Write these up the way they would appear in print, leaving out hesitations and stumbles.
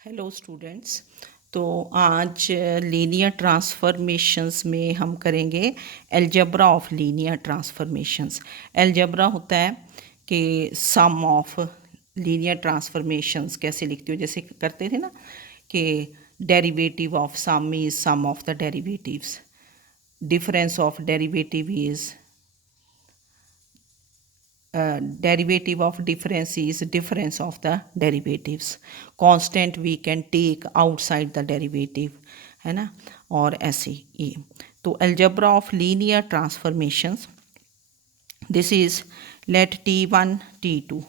Hello students. तो आज linear transformations में हम करेंगे algebra of linear transformations. Algebra होता है कि सम ऑफ लीनियर ट्रांसफॉर्मेशंस कैसे लिखते हो, जैसे करते थे ना कि derivative of sum is sum of the derivatives, difference of derivative is derivative of difference is difference of the derivatives, constant we can take outside the derivative, है ना। और ऐसे ये तो algebra of linear transformations, this is let t1 t2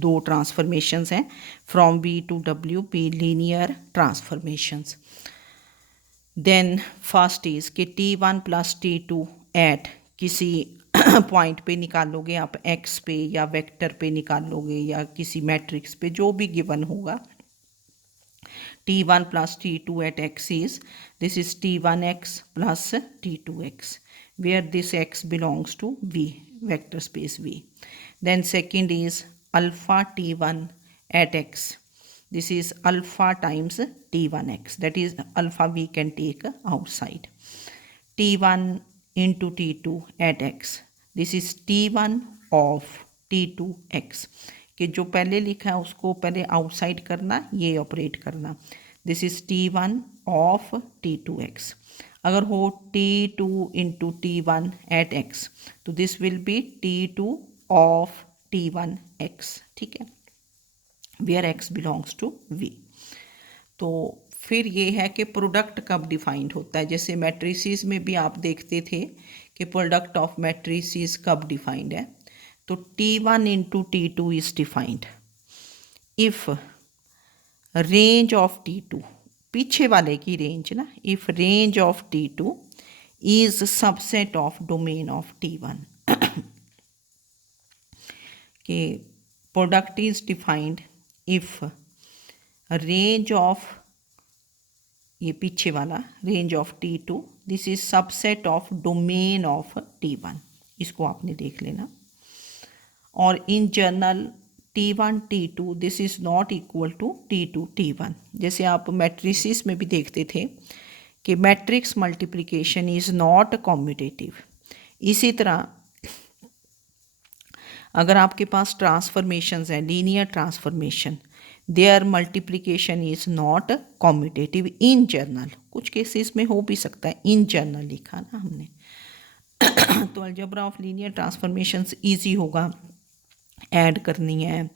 दो transformations हैं from v to w p linear transformations. Then first is कि t1 plus t2 eight किसी पॉइंट पे निकालोगे आप, x पे या वेक्टर पे निकालोगे या किसी मैट्रिक्स पे, जो भी गिवन होगा। t1 plus t2 at x is this is t1x plus t2x where this x belongs to v vector space v। Then second is alpha t1 at x, this is alpha times t1x, that is alpha we can take outside, t1 into t2 at x, this is t1 of t2x, कि जो पहले लिखा है उसको पहले outside करना, ये operate करना, this is t1 of t2x। अगर हो t2 into t1 at x तो this will be t2 of t1x, ठीक है, where X belongs to V. तो फिर ये है कि प्रोडक्ट कब डिफाइंड होता है, जैसे मैट्रिसेस में भी आप देखते थे कि प्रोडक्ट ऑफ मैट्रिसेस कब डिफाइंड है। तो t1 into t2 is defined if range of t2, पीछे वाले की रेंज ना, if range of t2 is subset of domain of t1 कि product is defined if range of, ये पीछे वाला range of t2 this is subset of domain of t1, इसको आपने देख लेना। और in general t1 t2 this is not equal to t2 t1, जैसे आप मैट्रिसेस में भी देखते थे कि matrix multiplication is not commutative. इसी तरह अगर आपके पास ट्रांसफॉर्मेशंस हैं, linear transformation, their multiplication is not commutative in general, कुछ केसेस में हो भी सकता है, इन जनरल लिखा ना हमने। तो algebra of linear transformations easy होगा, ऐड करनी है,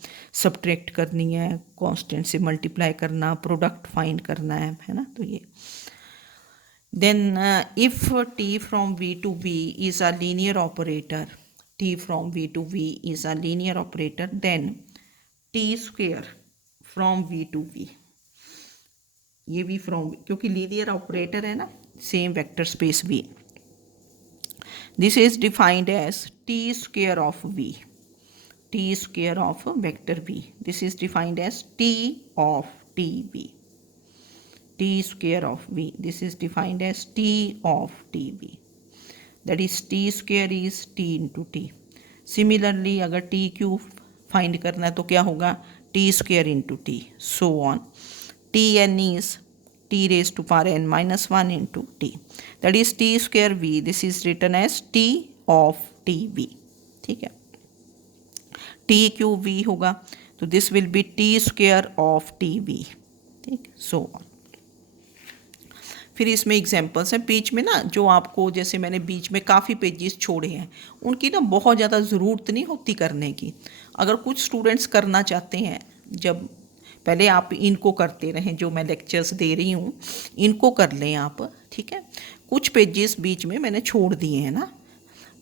सब्ट्रैक्ट करनी है, कांस्टेंट से मल्टीप्लाई करना, प्रोडक्ट फाइंड करना है ना। तो ये then if t from v to v is a linear operator, t from v to v is a linear operator, then t square from v to v, ये भी from, क्योंकि linear operator है ना, same vector space v, this is defined as t square of v, t square of vector v, this is defined as t of tv, t square of v, this is defined as t of tv, that is t square is t into t। Similarly अगर T cube find करना है तो क्या होगा, T square into T, so on, T N is T raise to power N minus one into T, that is T square V, this is written as T of T V, ठीक है। T cube V होगा तो this will be T square of T V, ठीक, so on. फिर इसमें examples हैं बीच में ना, जो आपको, जैसे मैंने बीच में काफ़ी पेजेस छोड़े हैं, उनकी ना बहुत ज़्यादा ज़रूरत नहीं होती करने की। अगर कुछ स्टूडेंट्स करना चाहते हैं, जब पहले आप इनको करते रहें, जो मैं लेक्चर्स दे रही हूँ इनको कर लें आप, ठीक है। कुछ पेजेस बीच में मैंने छोड़ दिए हैं ना,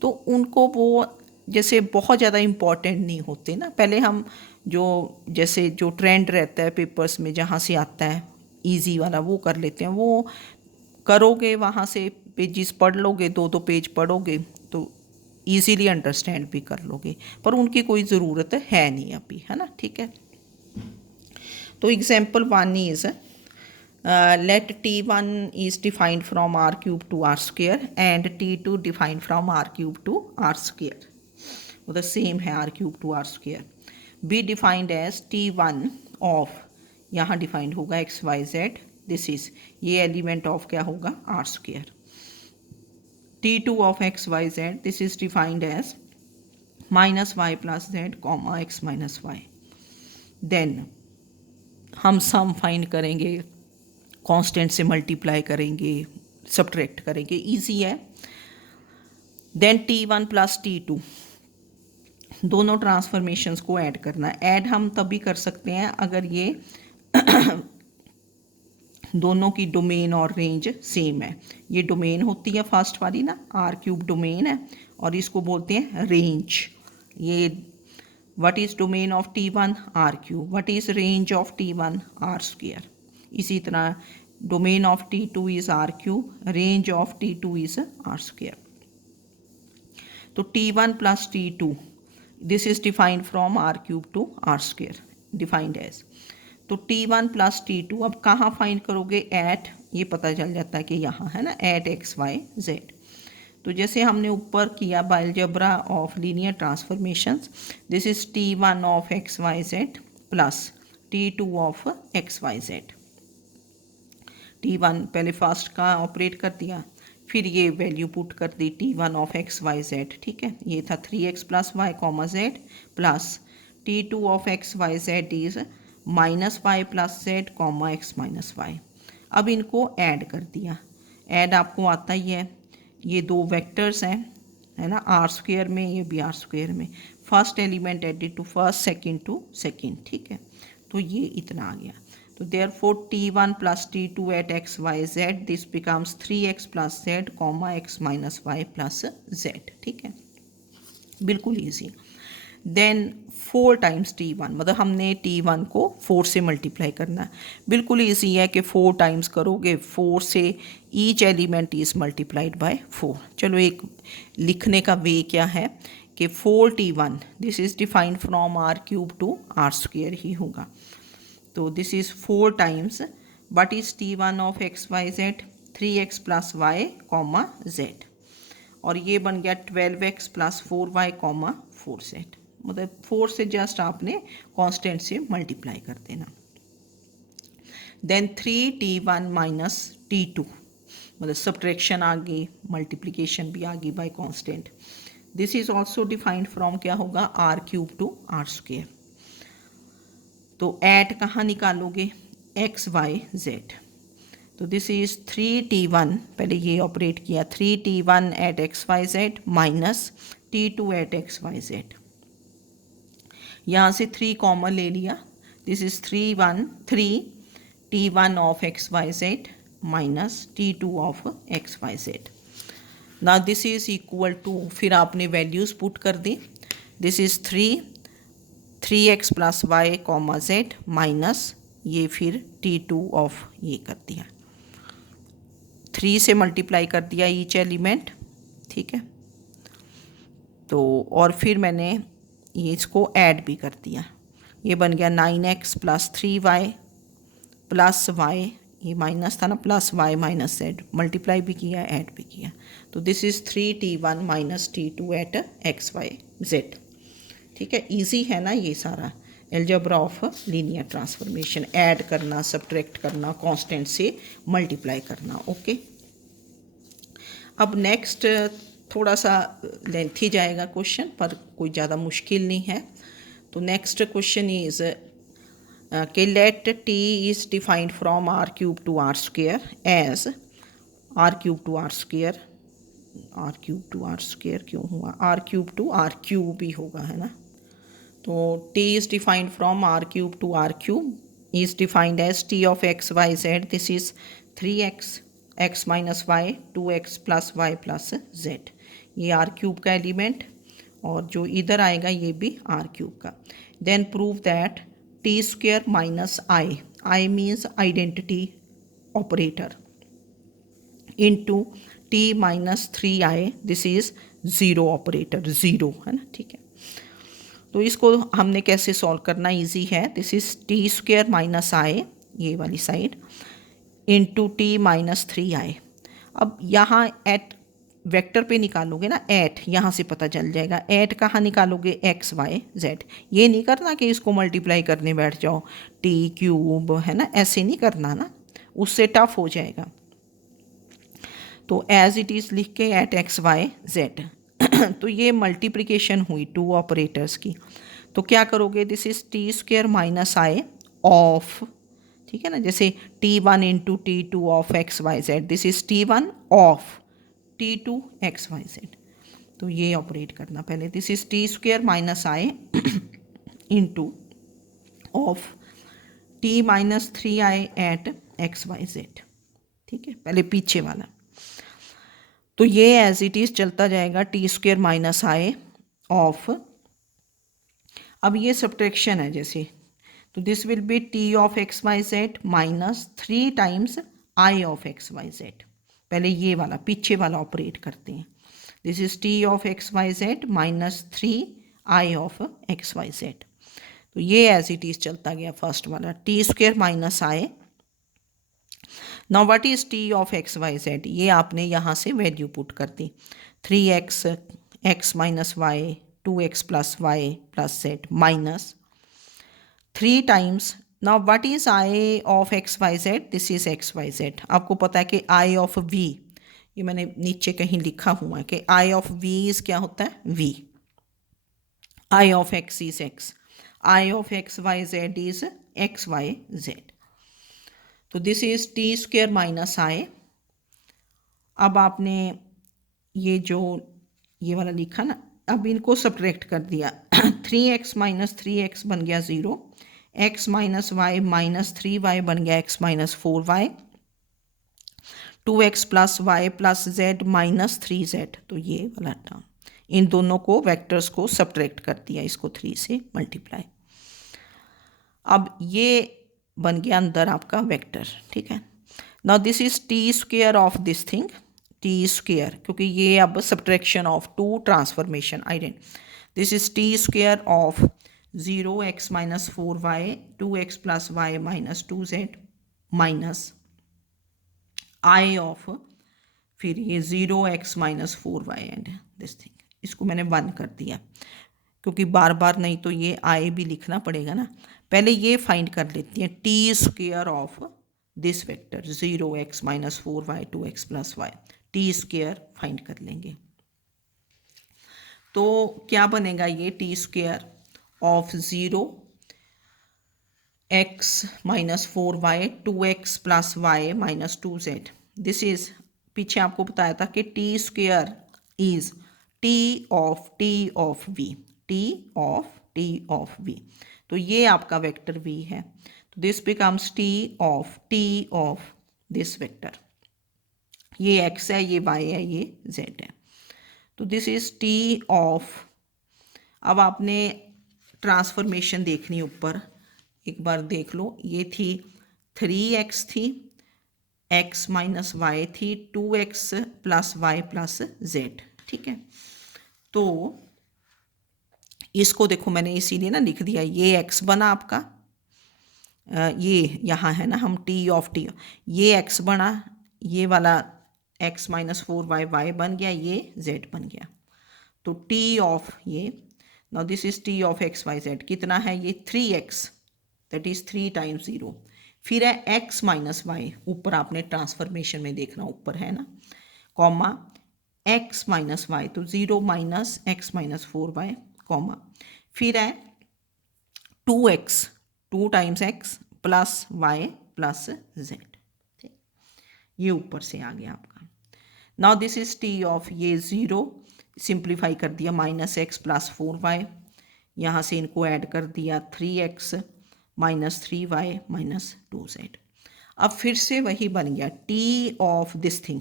तो उनको वो जैसे बहुत ज़्यादा इम्पॉर्टेंट नहीं होते ना। पहले हम जो जैसे जो ट्रेंड रहता है पेपर्स में, जहाँ से आता है ईजी वाला, वो कर लेते हैं, वो करोगे, वहाँ से पेजेस पढ़ लोगे, दो दो पेज पढ़ोगे तो इजीली अंडरस्टैंड भी कर लोगे, पर उनकी कोई ज़रूरत है नहीं अभी, है ना, ठीक है। तो example one is let t1 is defined from r cube to r square and t2 defined from r cube to r square, the same है r cube to r square, be defined as t1 of यहाँ defined होगा X Y Z, this is ये element of क्या होगा R square. T2 of x y z, this is defined as minus y plus z comma x minus y. Then हम sum find करेंगे, constant से multiply करेंगे, subtract करेंगे, easy है। Then T1 plus T2, दोनों transformations को add करना है। ऐड हम तभी कर सकते हैं अगर ये दोनों की डोमेन और रेंज सेम है। ये डोमेन होती है फर्स्ट वाली ना, आर क्यूब डोमेन है और इसको बोलते हैं रेंज। ये what is domain of T1 R cube, what is range of T1 R square. इसी तरह domain of T2 is R cube, range of T2 is R square. तो T1 plus T2, this is defined from R cube to R square, defined as. तो T1 plus T2 अब कहाँ find करोगे, eight, ये पता चल जाता है कि यहाँ है ना, एट एक्स वाई जेड। तो जैसे हमने ऊपर किया by algebra of linear transformations, this is T1 of X Y Z plus T2 of X Y Z. T1 पहले फर्स्ट का ऑपरेट कर दिया, फिर ये वैल्यू पुट कर दी T1 of X Y Z, ठीक है, ये था 3x plus Y comma Z plus T2 of X Y Z is minus Y plus Z comma X minus Y. अब इनको ऐड कर दिया, ऐड आपको आता ही है, ये दो वेक्टर्स हैं है ना, आर स्क्वायर में, ये भी आर स्क्वायर में, first element added to first, second to second, ठीक है। तो ये इतना आ गया। तो therefore T1 plus T2 at X Y Z, this becomes 3x plus Z comma X minus Y plus Z, ठीक है, बिल्कुल ईजी। देन 4 टाइम्स T1, मतलब हमने T1 को 4 से मल्टीप्लाई करना है, बिल्कुल ईजी है कि 4 टाइम्स करोगे, 4 से each element is multiplied by 4। चलो एक लिखने का वे क्या है कि 4T1, this is defined from R cube to R square ही होगा। तो this is 4 times but is T1 of X Y Z 3x plus Y comma Z, और ये बन गया 12x plus 4y comma 4z, मतलब 4 से जस्ट आपने कांस्टेंट से मल्टीप्लाई कर देना। देन 3T1 माइनस T2, मतलब सब्ट्रैक्शन आ गई, मल्टीप्लिकेशन भी आ गई by constant. This is also defined from क्या होगा R cube to R square. तो एट कहाँ निकालोगे, एक्स वाई जेड। तो दिस इज 3T1, पहले ये ऑपरेट किया, 3T1 at X Y Z minus T2 at X Y Z. यहाँ से 3 कॉमन ले लिया, this is 3T1 of X Y Z minus T2 of X Y Z. ना this is equal to, फिर आपने वैल्यूज़ पुट कर दी, this is 3x plus Y comma Z minus ये फिर T2 ऑफ ये कर दिया, 3 से मल्टीप्लाई कर दिया ईच एलिमेंट, ठीक है। तो और फिर मैंने ये इसको ऐड भी कर दिया, ये बन गया 9x plus 3y plus y, ये माइनस था ना, plus y minus z, multiply भी किया ऐड भी किया। तो this is 3T1 minus T2 at X Y Z, ठीक है, इजी है ना ये सारा algebra of linear transformation, add करना, सब्ट्रैक्ट करना, कांस्टेंट से मल्टीप्लाई करना, ओके। अब नेक्स्ट थोड़ा सा लेंथी जाएगा क्वेश्चन, पर कोई ज़्यादा मुश्किल नहीं है। तो नेक्स्ट क्वेश्चन इज़ कि let T is defined from R cube to R square as R cube to R square, R cube to R square क्यों हुआ, R cube to R cube भी होगा, है ना। तो T is defined from R cube to R cube is defined as T of X Y Z, this is 3x X minus Y 2x plus Y plus Z, ये are cube का element, और जो इधर आएगा ये भी R cube का। Then prove that T square minus I, I means identity operator, into T minus 3i, this is zero operator, zero, है ना, ठीक है। तो इसको हमने कैसे सॉल्व करना, इजी है, this is T square minus I, ये वाली side, into T minus 3i। अब यहाँ एट वेक्टर पे निकालोगे ना एट, यहाँ से पता चल जाएगा। एट कहाँ निकालोगे, एक्स वाई जेड। ये नहीं करना कि इसको मल्टीप्लाई करने बैठ जाओ, टी क्यूब है ना, ऐसे नहीं करना ना, उससे टफ हो जाएगा। तो एज इट इज़ लिख के एट एक्स वाई जेड। तो ये मल्टीप्लिकेशन हुई टू ऑपरेटर्स की। तो क्या करोगे, this is T square minus I of, ठीक है ना, जैसे t1 into T2 of X Y Z, this is T1 of T2 X Y Z. तो ये ऑपरेट करना पहले, this is T square minus I into of T minus 3i at X Y Z. ठीक है, पहले पीछे वाला। तो ये एज इट इज़ चलता जाएगा, T square minus I of, अब ये सब्ट्रैक्शन है जैसे, तो this will be T of X Y Z minus 3 times I of X Y Z. पहले ये वाला पीछे वाला ऑपरेट करते हैं, this is T of X Y Z minus 3 I of X Y Z. तो ये एज इट इज़ चलता गया फर्स्ट वाला, T square minus I. Now what is T of X Y Z, ये आपने यहाँ से वैल्यू पुट कर दी, 3x X minus Y 2x plus Y plus Z minus 3 times. Now what is I of X Y Z, this is X Y Z. आपको पता है कि आई ऑफ वी, ये मैंने नीचे कहीं लिखा हुआ है कि आई ऑफ वी इज क्या होता है, V. I of X is X, I of X Y Z is X Y Z. तो this is T square minus I. अब आपने ये जो ये वाला लिखा ना, अब इनको सब्ट्रैक्ट कर दिया, 3x माइनस 3x बन गया 0, x minus Y minus 3y बन गया x minus 4y, 2x plus Y plus Z minus 3z। तो ये वाला टर्म, इन दोनों को वेक्टर्स को सब्ट्रैक्ट कर दिया, इसको 3 से मल्टीप्लाई। अब ये बन गया अंदर आपका वेक्टर, ठीक है। Now this is T square of this thing, T square, क्योंकि ये अब subtraction of two transformation identity, this is T square of 0x minus 4y 2x plus Y minus 2z minus I of, फिर ये 0x minus 4y and this thing, इसको मैंने 1 कर दिया क्योंकि बार बार नहीं तो ये आई भी लिखना पड़ेगा ना। पहले ये फाइंड कर लेती हैं, T square of this vector 0x minus 4y 2x plus Y, T square find कर लेंगे। तो क्या बनेगा ये, T square of 0x minus 4y 2x plus Y minus 2z, this is, पीछे आपको बताया था कि T square is T of V, T of V. तो ये आपका वेक्टर v है, तो this becomes T of this vector, ये x है, ये y है, ये z है। तो दिस इज टी ऑफ, अब आपने ट्रांसफॉर्मेशन देखनी ऊपर, एक बार देख लो, ये थी 3x थी, x माइनस वाई थी, 2x plus Y plus z, ठीक है। तो इसको देखो मैंने इसीलिए ना लिख दिया, ये x बना आपका, ये यहाँ है ना, हम टी ऑफ टी, ये x बना, ये वाला x माइनस 4y y बन गया, ये z बन गया। तो टी ऑफ ये, now this is T of X Y Z, कितना है ये 3x, दैट इज 3 टाइम्स 0, फिर है x माइनस वाई, ऊपर आपने ट्रांसफॉर्मेशन में देखना ऊपर है ना, कॉमा x माइनस वाई, तो 0 minus x minus 4y, comma फिर है 2x 2 times x plus Y plus Z, ये ऊपर से आ गया आपका। Now this is T of ये 0, सिंप्लीफाई कर दिया, माइनस एक्स प्लस 4y, यहाँ से इनको ऐड कर दिया 3x minus 3y minus 2z। अब फिर से वही बन गया टी ऑफ दिस थिंग,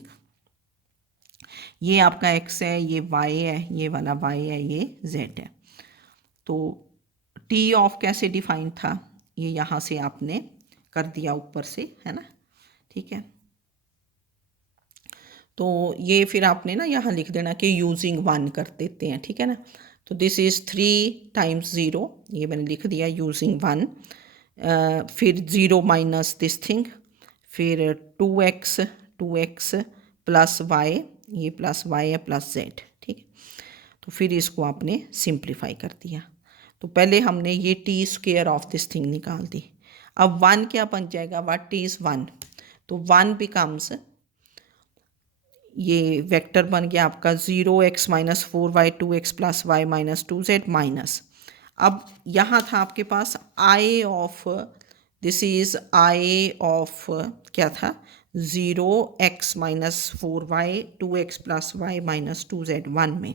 ये आपका x है, ये y है, ये वाला y है, ये z है। तो टी ऑफ कैसे डिफाइन था, ये यहाँ से आपने कर दिया ऊपर से, है ना, ठीक है। तो ये फिर आपने ना यहाँ लिख देना कि यूजिंग 1 कर देते हैं, ठीक है ना। तो दिस इज़ 3 टाइम्स 0, ये मैंने लिख दिया यूजिंग 1, फिर 0 माइनस दिस थिंग, फिर 2x प्लस वाई, ये प्लस वाई है प्लस जेड, ठीक है। तो फिर इसको आपने सिंप्लीफाई कर दिया। तो पहले हमने ये T square of this thing निकाल दी। अब वन क्या बन जाएगा, व्हाट इज वन, तो वन बिकम्स, ये वेक्टर बन गया आपका 0x-4y 2x+y-2z माइनस। अब यहाँ था आपके पास I of, this is I of क्या था, 0x-4y 2x+y-2z 1 में।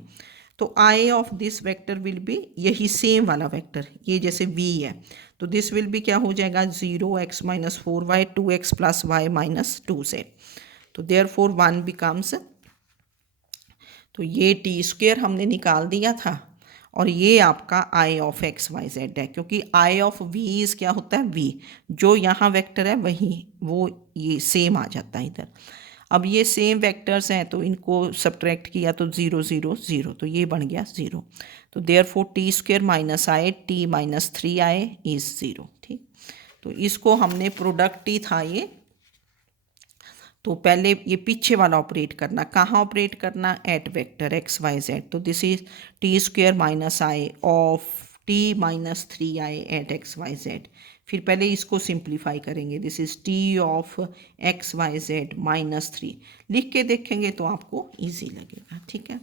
तो I of this vector will be यही सेम वाला वेक्टर, ये जैसे v है, तो दिस विल बी क्या हो जाएगा 0x-4y 2x+y-2z। तो देयर फोर वन बिकम्स, तो ये टी स्क्वेयर हमने निकाल दिया था और ये आपका आई ऑफ एक्स वाई जेड है, क्योंकि आई ऑफ वी इज क्या होता है वी, जो यहाँ वेक्टर है वही वो ये सेम आ जाता है इधर। अब ये सेम वेक्टर्स हैं तो इनको सब्ट्रैक्ट किया तो 0 0 0, तो ये बन गया 0। तो therefore T square minus I T minus 3i is 0, ठीक। तो इसको हमने प्रोडक्ट ही था ये, तो पहले ये पीछे वाला ऑपरेट करना, कहाँ ऑपरेट करना, at vector X Y Z. तो this is T square minus I of T minus 3i at X Y Z. फिर पहले इसको सिंप्लीफाई करेंगे, this is T of X Y Z minus 3, लिख के देखेंगे तो आपको ईजी लगेगा, ठीक है।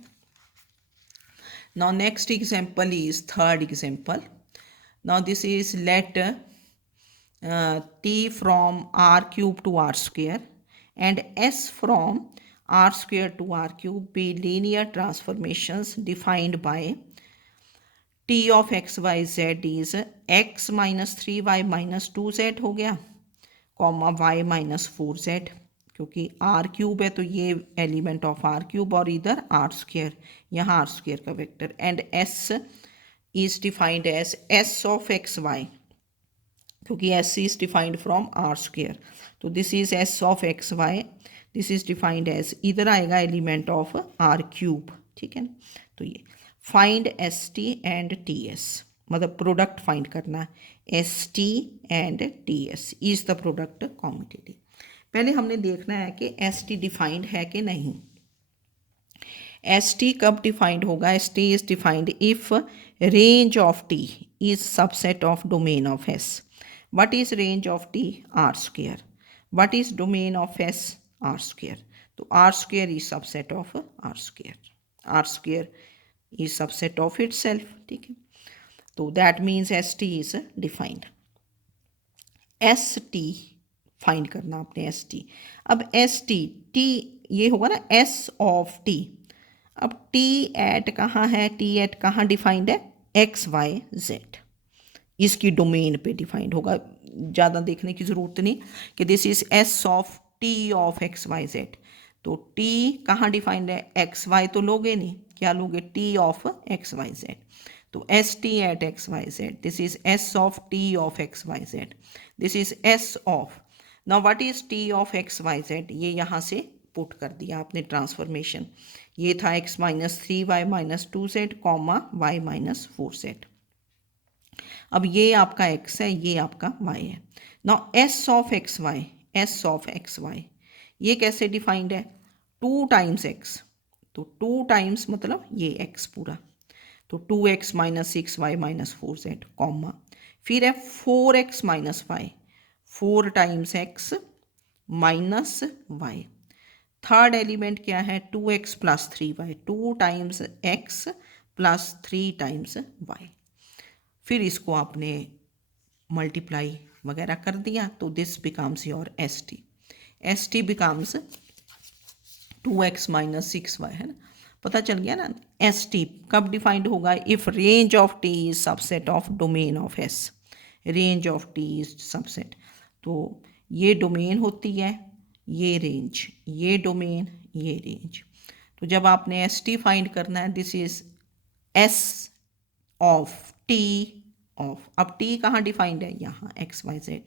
Now next example is third example. Now this is let t from r cube to r square and s from r square to r cube be linear transformations defined by t of x y z is x minus 3y minus 2z हो गया, comma y minus 4z, क्योंकि r cube है तो ये element of r cube और इधर r square, यहाँ r square का vector, and s is defined as s of x y, क्योंकि s is defined from r square. तो this is s of X Y, this is defined as, इधर आएगा element of r cube, ठीक है ना। तो ये find S T and T S, मतलब प्रोडक्ट फाइंड करना, S T and T S is the product commutative. पहले हमने देखना है कि एस टी डिफाइंड है कि नहीं। एस टी कब डिफाइंड होगा, S T is defined if range of T is subset of domain of S. What is range of t? R square. What is domain of S? R square. तो R square is subset of R square. R square is subset of itself, ठीक है। तो that means ST is defined. ST find करना आपने ST। अब ST, T ये होगा ना S of T। अब T at कहाँ है, T at कहाँ डिफाइंड है, X Y Z, इसकी डोमेन पे डिफाइंड होगा। ज़्यादा देखने की ज़रूरत नहीं कि this is S of T of X Y Z. तो टी कहाँ डिफाइंड है, एक्स वाई तो लोगे नहीं, क्या लोगे, T of X Y Z. तो S T at X Y Z, this is S of T of X Y Z, this is S of, now what is T of X Y Z, ये यहाँ से put कर दिया आपने transformation. ये था X minus 3y minus 2z comma Y minus 4z। अब ये आपका x है, ये आपका y है। Now s of X Y, s of X Y ये कैसे डिफाइंड है, 2 टाइम्स x, तो 2 टाइम्स मतलब ये x पूरा, तो 2x minus 6y minus 4z comma, फिर है 4x minus Y, 4 times x minus y। Third element क्या है, 2x plus 3y, 2 times x plus 3 times y। फिर इसको आपने मल्टीप्लाई वगैरह कर दिया तो this becomes your S T. S T becomes 2x minus 6y, है ना, पता चल गया ना। एस टी कब डिफाइंड होगा, if range of T is subset of domain of S, range of T is subset, तो ये डोमेन होती है, ये रेंज, ये डोमेन, ये रेंज। तो जब आपने एस टी फाइंड करना है, this is S of T of, अब टी कहाँ डिफाइंड है, यहाँ एक्स वाई जेड,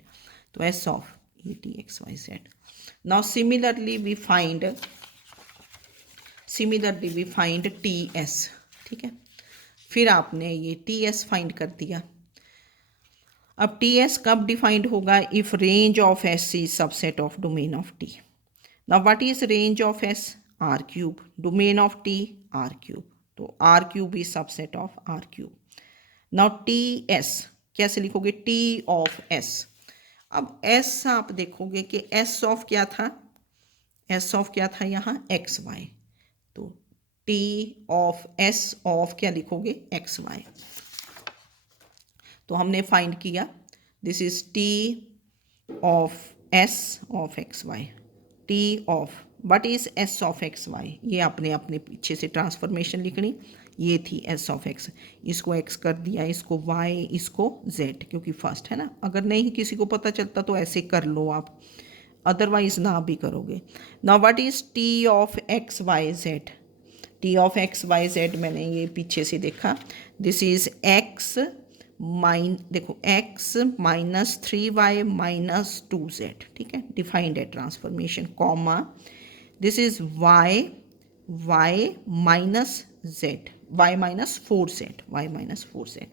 तो एस ऑफ ये T X Y Z. Now similarly we find T S, ठीक है। फिर आपने ये टी एस फाइंड कर दिया। अब टी एस कब डिफाइंड होगा, if range of S is subset of domain of T. Now what is range of S, R cube, domain of T R cube, तो R cube is subset of R cube. Now T S कैसे लिखोगे, T of S. अब S आप देखोगे कि S of क्या था, S of क्या था यहाँ एक्स वाई, तो टी ऑफ एस ऑफ क्या लिखोगे एक्स वाई। तो हमने फाइंड किया this is T of S of X Y, T of what is S of X Y, ये आपने अपने पीछे से ट्रांसफॉर्मेशन लिखनी, ये थी एस ऑफ एक्स, इसको एक्स कर दिया, इसको वाई, इसको जेड, क्योंकि फर्स्ट है ना, अगर नहीं किसी को पता चलता तो ऐसे कर लो आप, अदरवाइज ना भी करोगे। Now what is T of X Y Z, T of X Y Z मैंने ये पीछे से देखा, दिस इज एक्स देखो X minus 3y minus 2z, ठीक है, डिफाइंड है transformation, comma this is y minus Z, y minus 4z, y minus 4z,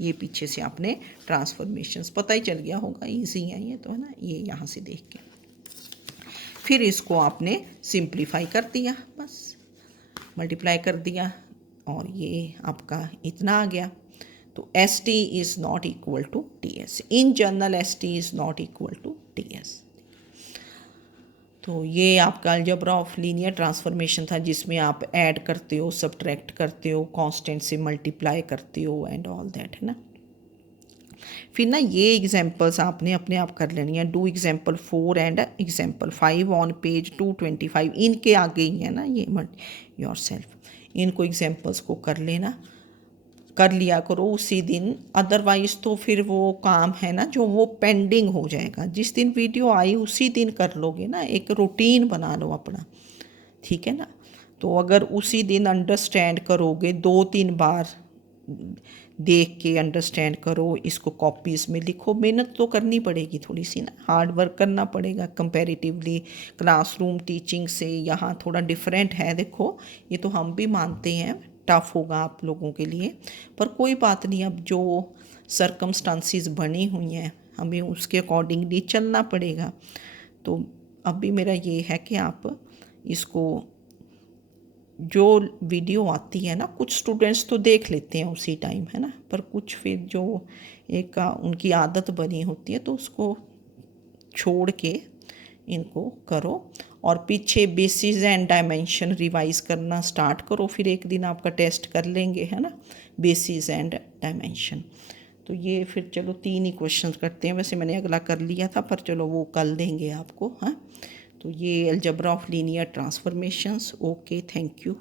ये पीछे से आपने ट्रांसफॉर्मेशंस पता ही चल गया होगा, ईजी है ये तो, है ना, ये यहाँ से देख के फिर इसको आपने सिंप्लीफाई कर दिया, बस मल्टीप्लाई कर दिया और ये आपका इतना आ गया। तो S T is not equal to T S, in general S T is not equal to T S. तो ये आपका अलजेब्रा ऑफ लीनियर ट्रांसफॉर्मेशन था, जिसमें आप ऐड करते हो, सब्ट्रैक्ट करते हो, कांस्टेंट से मल्टीप्लाई करते हो एंड ऑल दैट, है ना। फिर ना ये एग्जांपल्स आपने अपने आप कर लेनी है, do example 4 and example 5 on page 225, इनके आगे ही है ना ये योर सेल्फ, इनको एग्जांपल्स को कर लेना, कर लिया करो उसी दिन, अदरवाइज़ तो फिर वो काम है ना जो वो पेंडिंग हो जाएगा, जिस दिन वीडियो आई उसी दिन कर लोगे ना, एक रूटीन बना लो अपना, ठीक है ना। तो अगर उसी दिन अंडरस्टैंड करोगे, 2-3 बार देख के अंडरस्टैंड करो, इसको कॉपीज़ में लिखो, मेहनत तो करनी पड़ेगी थोड़ी सी ना, हार्ड वर्क करना पड़ेगा कंपैरेटिवली क्लासरूम टीचिंग से, यहाँ थोड़ा डिफरेंट है, देखो ये तो हम भी मानते हैं टफ होगा आप लोगों के लिए, पर कोई बात नहीं, अब जो सरकमस्टांसिस बनी हुई हैं हमें उसके अकॉर्डिंगली चलना पड़ेगा। तो अभी मेरा ये है कि आप इसको जो वीडियो आती है ना, कुछ स्टूडेंट्स तो देख लेते हैं उसी टाइम, है ना, पर कुछ फिर जो एक उनकी आदत बनी होती है तो उसको छोड़ के इनको करो, और पीछे बेसिस एंड डायमेंशन रिवाइज करना स्टार्ट करो, फिर एक दिन आपका टेस्ट कर लेंगे, है ना, बेसिस एंड डायमेंशन। तो ये फिर चलो 3 ही क्वेश्चन करते हैं, वैसे मैंने अगला कर लिया था पर चलो वो कल देंगे आपको, हाँ। तो ये algebra of linear transformations, okay, thank you.